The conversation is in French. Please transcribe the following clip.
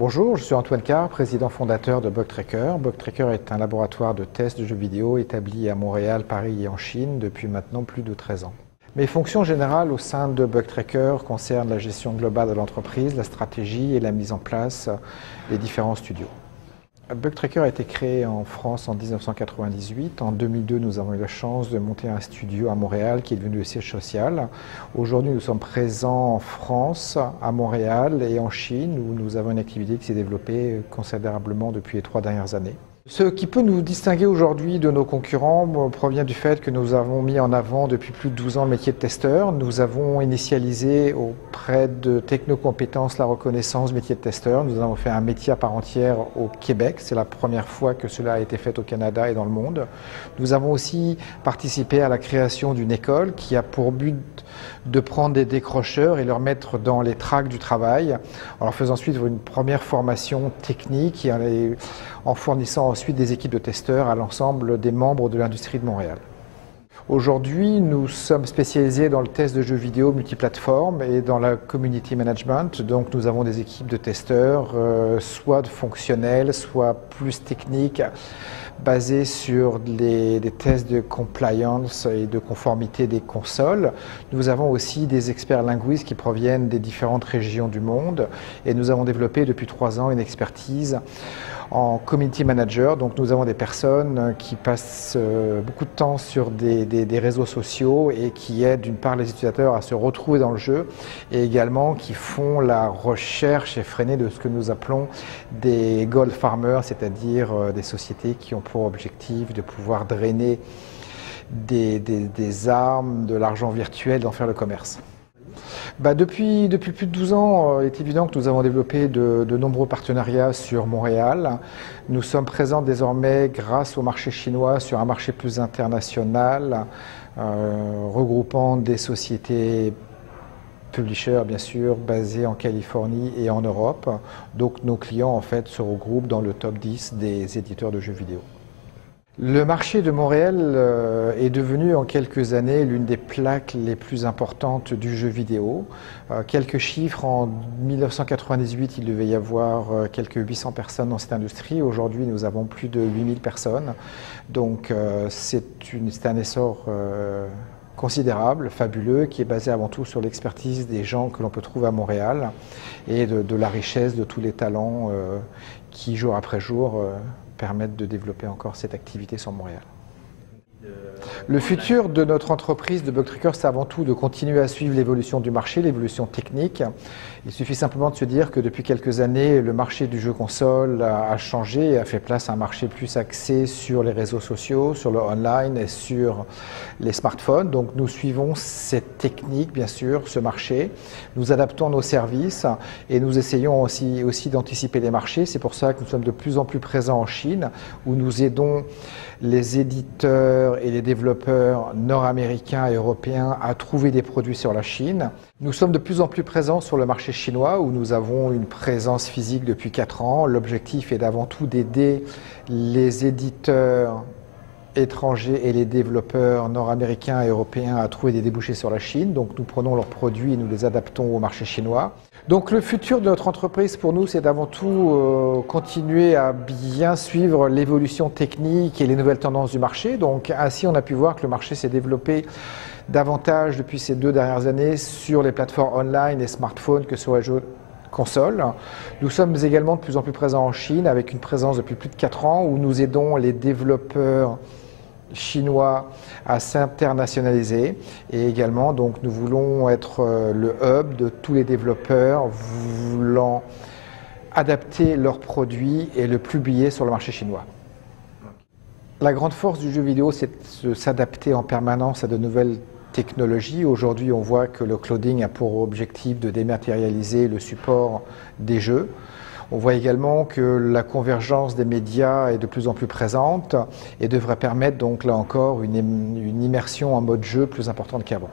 Bonjour, je suis Antoine Carr, président fondateur de Bugtracker. Bugtracker est un laboratoire de tests de jeux vidéo établi à Montréal, Paris et en Chine depuis maintenant plus de 13 ans. Mes fonctions générales au sein de Bugtracker concernent la gestion globale de l'entreprise, la stratégie et la mise en place des différents studios. Bugtracker a été créé en France en 1998. En 2002, nous avons eu la chance de monter un studio à Montréal qui est devenu le siège social. Aujourd'hui, nous sommes présents en France, à Montréal et en Chine où nous avons une activité qui s'est développée considérablement depuis les 3 dernières années. Ce qui peut nous distinguer aujourd'hui de nos concurrents provient du fait que nous avons mis en avant depuis plus de 12 ans le métier de testeur. Nous avons initialisé auprès de Technocompétences la reconnaissance métier de testeur. Nous avons fait un métier à part entière au Québec. C'est la première fois que cela a été fait au Canada et dans le monde. Nous avons aussi participé à la création d'une école qui a pour but de prendre des décrocheurs et leur mettre dans les tracks du travail, en leur faisant suivre une première formation technique et en fournissant ensuite des équipes de testeurs à l'ensemble des membres de l'industrie de Montréal. Aujourd'hui, nous sommes spécialisés dans le test de jeux vidéo multiplateformes et dans la community management. Donc nous avons des équipes de testeurs, soit fonctionnels, soit plus techniques, basées sur des tests de compliance et de conformité des consoles. Nous avons aussi des experts linguistes qui proviennent des différentes régions du monde et nous avons développé depuis 3 ans une expertise en community manager. Donc nous avons des personnes qui passent beaucoup de temps sur des réseaux sociaux et qui aident d'une part les utilisateurs à se retrouver dans le jeu et également qui font la recherche effrénée de ce que nous appelons des gold farmers, c'est-à-dire des sociétés qui ont pour objectif de pouvoir drainer des armes, de l'argent virtuel, d'en faire le commerce. Depuis plus de 12 ans, il est évident que nous avons développé de nombreux partenariats sur Montréal. Nous sommes présents désormais grâce au marché chinois sur un marché plus international, regroupant des sociétés publishers bien sûr, basés en Californie et en Europe. Donc nos clients en fait se regroupent dans le top 10 des éditeurs de jeux vidéo. Le marché de Montréal est devenu en quelques années l'une des plaques les plus importantes du jeu vidéo. Quelques chiffres, en 1998, il devait y avoir quelques 800 personnes dans cette industrie. Aujourd'hui, nous avons plus de 8000 personnes. Donc c'est un essor considérable, fabuleux, qui est basé avant tout sur l'expertise des gens que l'on peut trouver à Montréal et de la richesse de tous les talents qui, jour après jour, permettent de développer encore cette activité sur Montréal. Le futur de notre entreprise de Bugtracker, c'est avant tout de continuer à suivre l'évolution du marché, l'évolution technique. Il suffit simplement de se dire que depuis quelques années, le marché du jeu console a changé et a fait place à un marché plus axé sur les réseaux sociaux, sur le online et sur les smartphones. Donc nous suivons cette technique, bien sûr, ce marché. Nous adaptons nos services et nous essayons aussi d'anticiper les marchés. C'est pour ça que nous sommes de plus en plus présents en Chine, où nous aidons les éditeurs et les développeurs nord-américains et européens à trouver des produits sur la Chine. Nous sommes de plus en plus présents sur le marché chinois où nous avons une présence physique depuis 4 ans. L'objectif est d'avant tout d'aider les éditeurs étrangers et les développeurs nord-américains et européens à trouver des débouchés sur la Chine. Donc nous prenons leurs produits et nous les adaptons au marché chinois. Donc le futur de notre entreprise pour nous, c'est d'avant tout continuer à bien suivre l'évolution technique et les nouvelles tendances du marché. Donc ainsi, on a pu voir que le marché s'est développé davantage depuis ces 2 dernières années sur les plateformes online et smartphones que sur les jeux consoles. Nous sommes également de plus en plus présents en Chine avec une présence depuis plus de 4 ans où nous aidons les développeurs chinois à s'internationaliser et également donc nous voulons être le hub de tous les développeurs voulant adapter leurs produits et le publier sur le marché chinois. La grande force du jeu vidéo, c'est de s'adapter en permanence à de nouvelles technologies. Aujourd'hui, on voit que le clouding a pour objectif de dématérialiser le support des jeux. On voit également que la convergence des médias est de plus en plus présente et devrait permettre donc là encore une immersion en mode jeu plus importante qu'avant.